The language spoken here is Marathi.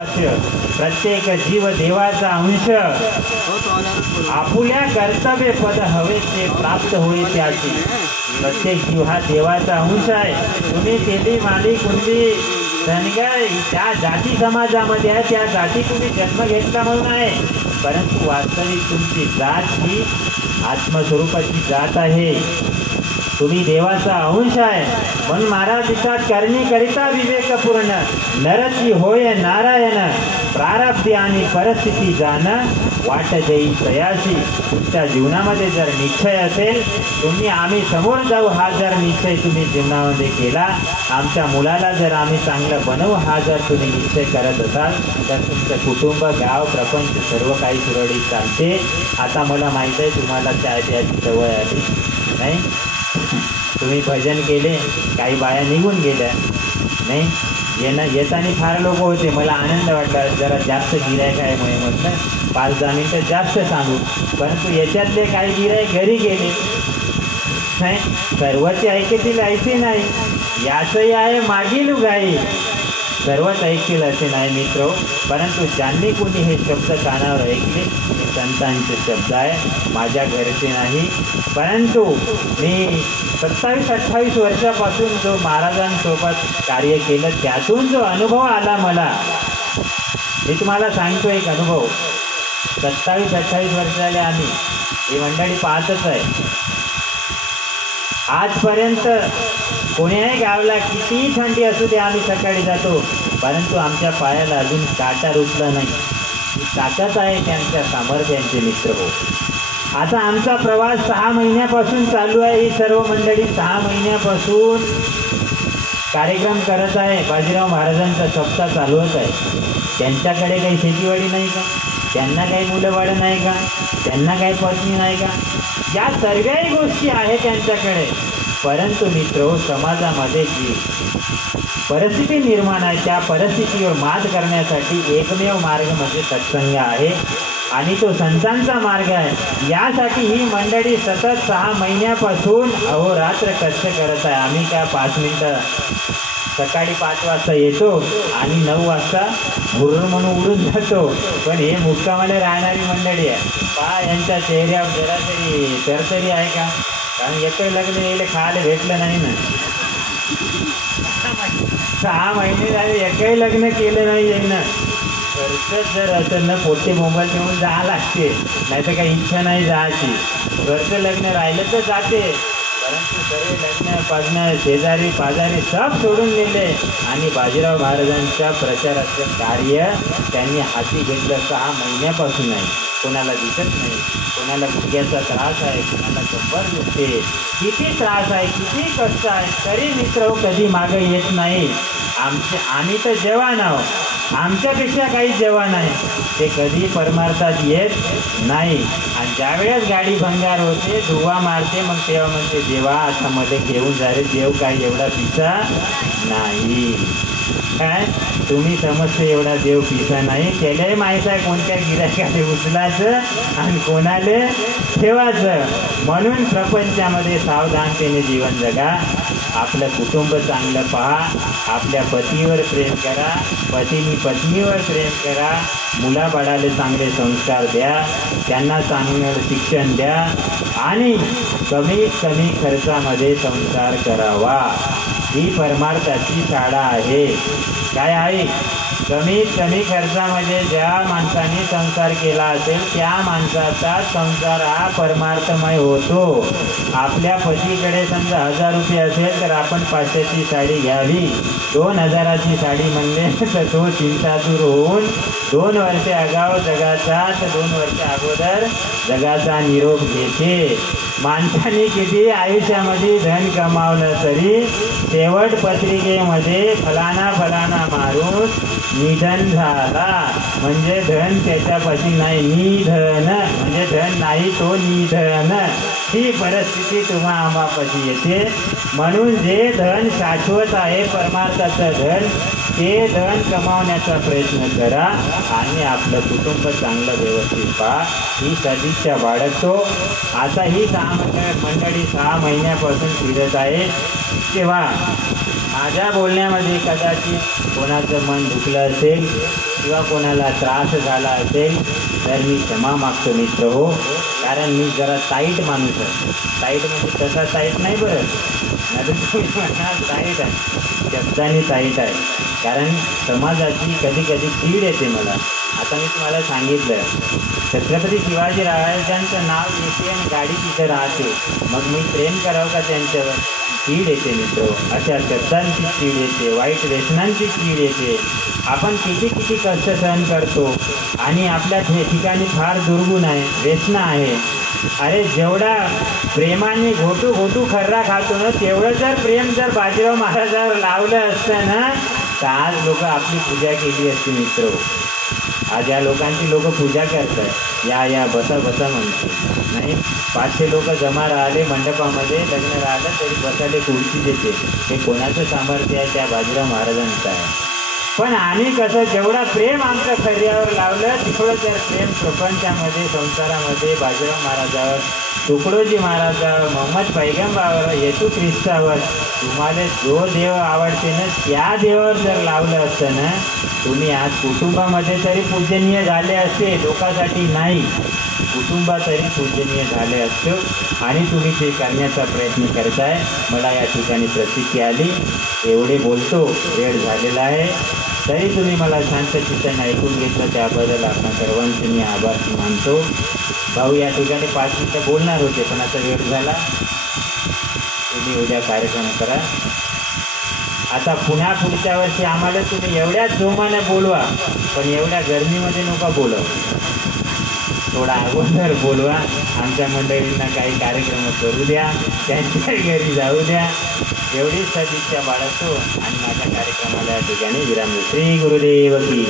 प्रत्येक जीव देवाचा अंश, आपुल्या कर्तव्य पद हवे ते प्राप्त होईल त्याची. प्रत्येक जीव हा देवाचा अंश आहे. तुम्ही तेली माली कुंडी धनगर त्या जाती समाजामध्ये आहे, त्या जाती तुम्ही जन्म घेतला म्हणून आहे, परंतु वास्तविक तुमची जात ही आत्मस्वरूपाची जात आहे. तुम्ही देवाचा अंश आहे. म्हणून महाराज लिहितात, करणी करिता विवेकपूर्ण नरची होय नारायण, प्रारब्धी आणि परिस्थिती जाण वाट देई तयाशी. तुमच्या जीवनामध्ये जर निश्चय असेल, तुम्ही आम्ही समोर जाऊ हा जर निश्चय तुम्ही जीवनामध्ये केला, आमच्या मुलाला जर आम्ही चांगलं बनवू हा जर तुम्ही निश्चय करत असाल, तर तुमचं कुटुंब, गाव, प्रपंच सर्व काही सुरळीत चालते. आता मला माहीत आहे तुम्हाला चाय प्यायची सवय आली नाही. तुम्ही भजन केले, काही बाया निघून गेल्या नाही. येताना फार लोक होते, मला आनंद वाटला, जरा जास्त गिरायक आहे म्हणे, म्हटलं 5-10 मिनटं जास्त सांगू. परंतु याच्यातले काही गिरायक घरी गेले नाही. सर्वचे ऐकतील ऐसे नाही, याचही आहे मागील गाई. सर्वच ऐकतील असे नाही मित्र, परंतु ज्यांनी कोणी हे शब्द कानावर ऐकले हे संतांचे शब्द आहे, माझ्या घरचे नाही. परंतु मी 27-28 वर्षापासून जो महाराजांसोबत कार्य केलं, त्यातून जो अनुभव आला मला, मी तुम्हाला सांगतो एक अनुभव. 27-28 वर्ष झाले आम्ही ही मंडळी पाहतच आहे. आजपर्यंत कोण्याही गावला कितीही थंडी असू दे आम्ही सकाळी जातो, परंतु आमच्या पायाला अजून काटा रुतला नाही. ही ताकद आहे त्यांच्या सामर्थ्यांचे मित्र हो. आता आमचा प्रवास 6 महिन्यापासून चालू आहे. ही सर्व मंडळी 6 महिन्यापासून कार्यक्रम करत आहे. बाजीराव महाराजांचा सप्ताह चालवत आहे. त्यांच्याकडे काही शेतीवाडी नाही का? त्यांना काही मुलंबाळं नाही का? त्यांना काही पत्नी नाही का? या सर्वही गोष्टी आहेत त्यांच्याकडे. परंतु मित्र, समाजामध्ये जी परिस्थिती निर्माण आहे, त्या परिस्थितीवर मात करण्यासाठी एकमेव मार्ग म्हणजे सत्संग आहे आणि तो संतांचा मार्ग आहे. यासाठी ही मंडळी सतत 6 महिन्यापासून अहोरात्र कष्ट करत आहे. आम्ही काय 5 मिनटं सकाळी 5 वाजता येतो आणि 9 वाजता भुर्र म्हणून उडून जातो, पण हे मुक्कामाला राहणारी मंडळी आहे. पहा यांच्या चेहऱ्यावर जरा तरी तरतरी आहे का? कारण एकही लग्न यायला खायला भेटलं नाही ना. 6 महिने झाले एकही लग्न केलं नाही यायनं. घरचंच जर असेल ना, पोटे मोबाईल घेऊन जावं लागते, नाही तर काही इच्छा नाही जायची. घरचं लग्न राहिलं तर जाते, परंतु सर्व लग्न पाजणं शेजारी पाजारी सब सोडून गेले आणि बाजीराव महाराजांच्या प्रचाराचं कार्य त्यांनी हाती घेतलं. 6 महिन्यापासून आहे. कोणाला दिसत नाही, कोणाला गुडघ्याचा त्रास आहे, कोणाला कंबर दुखते, किती त्रास आहे, किती कष्ट आहे, तरी मित्र कधी मागं येत नाही. आम्ही तर जवान आहोत, आमच्यापेक्षा काही जवान आहे, ते कधी परमार्थात येत नाही. आणि ज्यावेळेस गाडी भंगार होते, धुवा मारते, मग तेव्हा म्हणते देवा आता मध्ये घेऊन जा रे, देव काय एवढा पिसा नाही. काय तुम्ही समजते एवढा देव पिसा नाही. त्यालाही माहीत आहे कोणत्या गिरायकाने उचलायचं आणि कोणाले ठेवायचं. म्हणून प्रपंचामध्ये सावधानतेने जीवन जगा. आपलं कुटुंब चांगलं पहा, आपल्या पतीवर प्रेम करा, पतीनी पत्नीवर प्रेम करा, मुलाबाळाला चांगले संस्कार द्या, त्यांना चांगलं शिक्षण द्या आणि कमीत कमी खर्चामध्ये संसार करावा. ही परमार्थाची शाळा आहे. काय आहे? कमीत कमी खर्चामध्ये ज्या माणसाने संसार केला असेल त्या माणसाचा संसार हा परमार्थमय होतो. आपल्या पतीकडे समजा 1000 रुपये असेल तर आपण 500ची साडी घ्यावी. 2000ची साडी म्हणले तर तो चिंता दूर होऊन 2 वर्षे आगाव जगाचा तर 2 वर्ष अगोदर जगाचा निरोप घेते. माणसाने किती आयुष्यामध्ये धन कमावलं तरी शेवट पत्रिकेमध्ये फलाना फलाना मारून निधन झाला म्हणजे धन त्याच्यापाशी नाही. निधन म्हणजे धन नाही, तो निधन. ही परिस्थिती तुम्हा आम्हापाशी येते. म्हणून जे धन शाश्वत आहे, परमार्थाचं धन, ते धन कमावण्याचा प्रयत्न करा आणि आपलं कुटुंब चांगलं व्यवस्थित पहा. ही सदिच्छा बाळगतो. आता ही 6 मंडळी 6 महिन्यापासून फिरत आहे, तेव्हा माझ्या बोलण्यामध्ये कदाचित कोणाचं मन दुखलं असेल किंवा कोणाला त्रास झाला असेल तर मी क्षमा मागतो मित्र हो. कारण मी जरा टाईट माणूस आहे. टाईट म्हणजे तसा टाईट नाही बरं, नाही तुम्ही म्हणाल टाईट आहे, शब्दाने टाईट आहे. कारण समाजाची कधी कधी चीड येते मला. आता मी तुम्हाला सांगितलं छत्रपती शिवाजी महाराजांचं नाव येते आणि गाडी तिथे राहते, मग मी प्रेम करावं का त्यांच्यावर? चीड येते मित्र. अशा शब्दांची चीड येते, वाईट व्यसनांची चीड येते. आपण किती किती कष्ट सहन करतो आणि आपल्या ठिकाणी फार दुर्गुण आहे, व्यसन आहे. अरे जेवढा प्रेमाने घोटू घोटू खर्रा खातो ना, तेवढं जर प्रेम जर बाजीराव महाराजावर लावलं असतं ना तर आज लोक आपली पूजा केली असती मित्र. आज या लोकांची लोक पूजा करतात, या बसा बसा म्हणते नाही. 500 लोक जमा राहिले मंडपामध्ये, लग्न राहिलं तरी बसाले खुर्ची देते. हे कोणाचं सामर्थ्य आहे? त्या बाजीराव महाराजांचं आहे. पण आम्ही कसं जेवढा प्रेम आमच्या खर्यावर लावलं तेवढं जर प्रेम प्रपंचामध्ये संसारामध्ये बाजीराव महाराजावर, तुकडोजी महाराजावर, मोहम्मद पैगंबरावर, येशू ख्रिस्तावर, तुम्हाला जो देव आवडते ना त्या देवावर जर लावलं असतं ना तुम्ही आज कुटुंबामध्ये तरी पूजनीय झाले असते. लोकांसाठी नाही, कुटुंबात तरी पूजनीय झाले असते. आणि तुम्ही ते करण्याचा प्रयत्न करताय. मला या ठिकाणी प्रसिद्धी आली, एवढे बोलतो, वेळ झालेला आहे. तरी तुम्ही मला शांत चित्ताने ऐकून घेतलं त्याबद्दल आपण सर्वांचे मी आभार मानतो. भाऊ या ठिकाणी 5 मिनिटं बोलणार होते पण आता वेळ झाला. तुम्ही उद्या कार्यक्रम करा. आता पुढच्या वर्षी आम्हाला तुम्ही एवढ्याच जोमाने बोलवा, पण एवढ्या गरमीमध्ये नका बोलव. थोडा अगोदर बोलवा. आमच्या मंडळींना काही कार्यक्रम करू द्या, त्यांच्या घरी जाऊ द्या. एवढीच सदिच्छा बाळगतो आणि माझ्या कार्यक्रमाला या ठिकाणी विराम. श्री गुरुदेव की